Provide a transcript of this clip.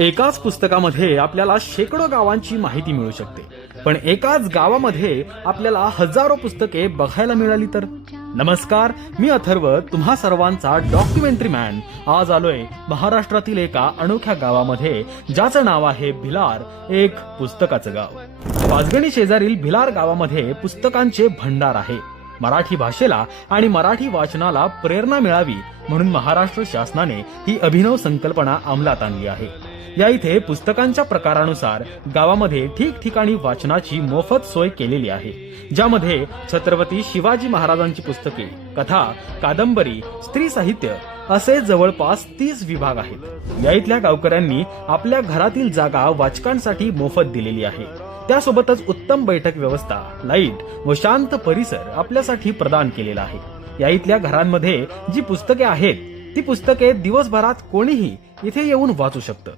एकाच पुस्तकामध्ये आपल्याला शेकडो गावांची माहिती मिळू शकते. पण एकाच गावामध्ये आपल्याला हजारो पुस्तके बघायला मिळाली तर? नमस्कार मी अथर्व तुम्हा सर्वांचा डॉक्युमेंटरी मॅन आज आलोय महाराष्ट्रातील एका अनोख्या गावामध्ये ज्याचं नाव आहे भिलार एक पुस्तकाचं गाव. पाचगणी शेजारील भिलार गावामध्ये पुस्तकांचे भंडार आहे. मराठी भाषेला आणि मराठी वाचनाला प्रेरणा मिळावी म्हणून महाराष्ट्र शासनाने ही अभिनव संकल्पना अंमलात आणली आहे. या इथे पुस्तकांच्या प्रकारानुसार गावामध्ये ठिकठिकाणी वाचनाची मोफत सोय केलेली आहे ज्यामध्ये छत्रपती शिवाजी महाराजांची पुस्तके कथा कादंबरी स्त्री साहित्य असे जवळपास तीस विभाग आहेत. या इथल्या गावकऱ्यांनी आपल्या घरातील जागा वाचकांसाठी मोफत दिलेली आहे. त्यासोबतच उत्तम बैठक व्यवस्था लाइट व शांत परिसर आपल्यासाठी प्रदान केलेला आहे. या इथल्या घरांमध्ये जी पुस्तके आहेत ती पुस्तके दिवसभरात कोणीही इथे येऊन वाचू शकतं.